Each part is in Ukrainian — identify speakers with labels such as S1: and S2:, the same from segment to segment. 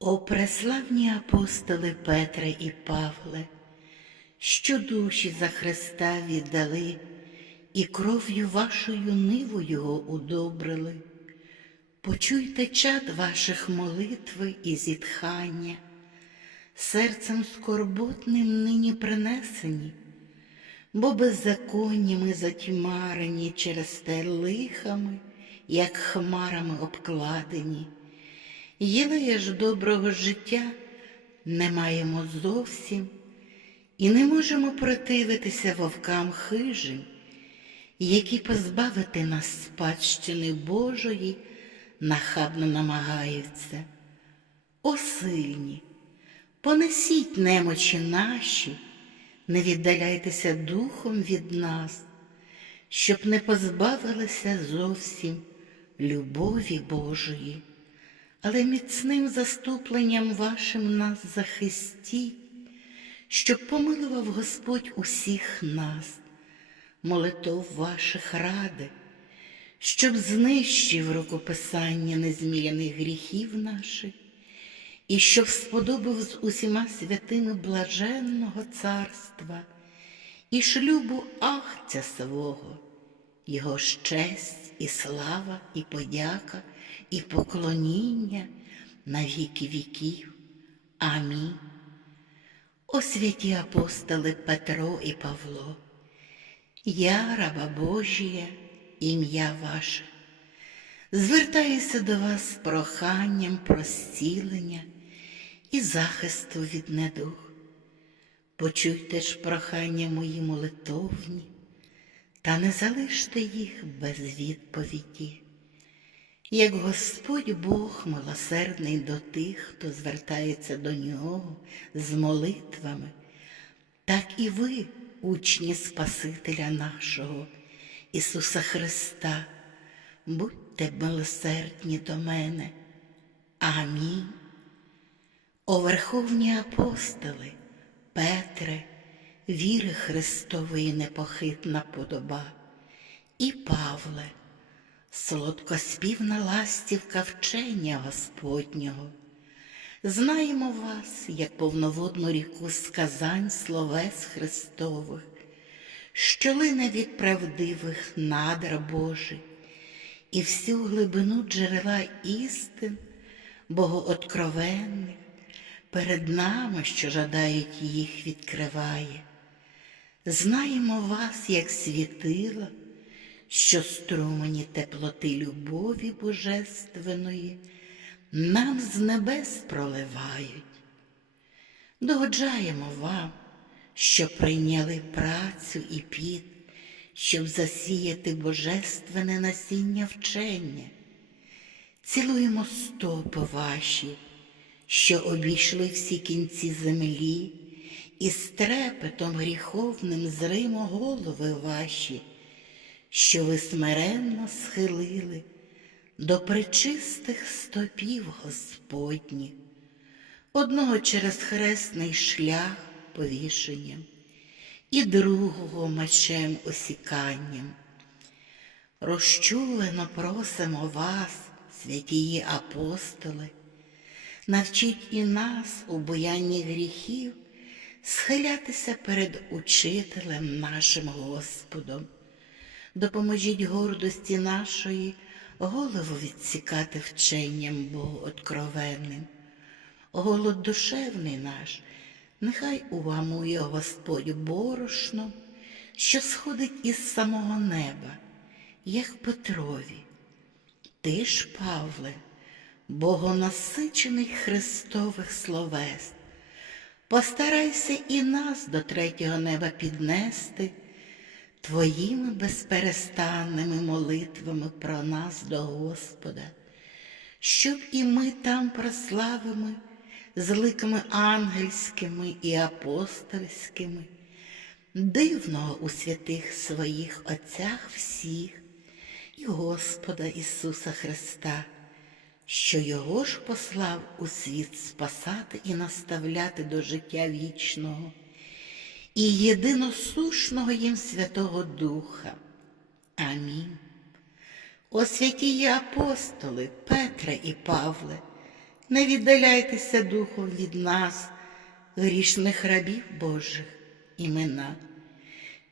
S1: О преславні апостоли Петре і Павле, що душі за Христа віддали і кров'ю вашою ниву його удобрили. Почуйте чад ваших молитви і зітхання, серцем скорботним нині принесені, бо беззаконнями затьмарені через те лихами, як хмарами обкладені. Їли ж доброго життя не маємо зовсім і не можемо противитися вовкам хижим, які позбавити нас спадщини Божої нахабно намагаються. О сильні, понесіть немочі наші, не віддаляйтеся духом від нас, щоб не позбавилися зовсім любові Божої але міцним заступленням вашим нас захистіть, щоб помилував Господь усіх нас, молитов ваших ради, щоб знищив рукописання незміряних гріхів наших, і щоб сподобав з усіма святими блаженного царства і шлюбу ахця свого. Його ж честь і слава, і подяка, і поклоніння на віки віків. Амінь. О святі апостоли Петро і Павло, я, раба Божія, ім'я ваше, звертаюся до вас з проханням про зцілення і захисту від недуг. Почуйте ж прохання мої молитовні та не залиште їх без відповіді. Як Господь Бог милосердний до тих, хто звертається до нього з молитвами, так і ви, учні Спасителя нашого, Ісуса Христа, будьте милосердні до мене. Амінь. О Верховні апостоли, Петре, віри Христової непохитна подоба, і Павле, солодкоспівна ластівка вчення Господнього. Знаємо вас, як повноводну ріку сказань словес Христових, що лине від правдивих надр Божих, і всю глибину джерела істин, богооткровенних, перед нами, що жадають їх, відкриває. Знаємо вас, як світила, що струмені теплоти любові божественної нам з небес проливають. Догоджаємо вам, що прийняли працю і під, щоб засіяти божественне насіння вчення. Цілуємо стопи ваші, що обійшли всі кінці землі, і з трепетом гріховним зримо голови ваші, що ви смиренно схилили до причистих стопів Господніх, одного через хресний шлях повішенням, і другого мечем осіканням. Розчулено просимо вас, святії апостоли, навчіть і нас у боянні гріхів схилятися перед учителем нашим Господом. Допоможіть гордості нашої голову відсікати вченням Богу откровенним. Голод душевний наш, нехай угамує Господь борошном, що сходить із самого неба, як Петрові. Ти ж, Павле, богонасичений Христових словес, постарайся і нас до третього неба піднести твоїми безперестанними молитвами про нас до Господа, щоб і ми там прославимо з ангельськими і апостольськими, дивного у святих своїх Отцях всіх і Господа Ісуса Христа, що Його ж послав у світ спасати і наставляти до життя вічного, і єдиносушного їм Святого Духа. Амінь. О святії апостоли Петре і Павле, не віддаляйтеся духом від нас, грішних рабів Божих імена,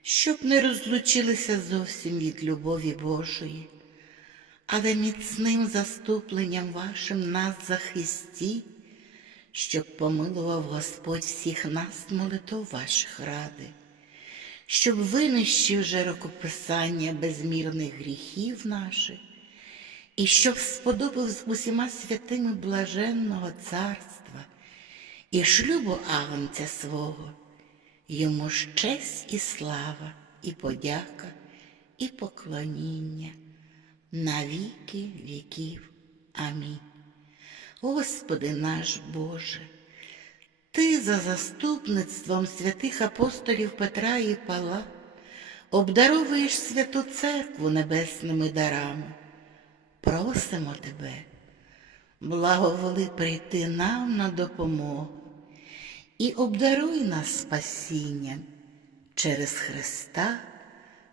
S1: щоб не розлучилися зовсім від любові Божої, але міцним заступленням вашим нас захистіть, щоб помилував Господь всіх нас молитов ваших ради, щоб винищив же рукописання безмірних гріхів наших, і щоб сподобав з усіма святими блаженного царства і шлюбу агнця свого, йому ж честь і слава, і подяка, і поклоніння на віки віків. Амінь. Господи наш Боже, Ти за заступництвом святих апостолів Петра і Пала обдаровуєш святу церкву небесними дарами. Просимо Тебе, благоволи прийти нам на допомогу і обдаруй нас спасінням через Христа,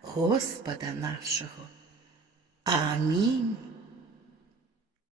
S1: Господа нашого. Амінь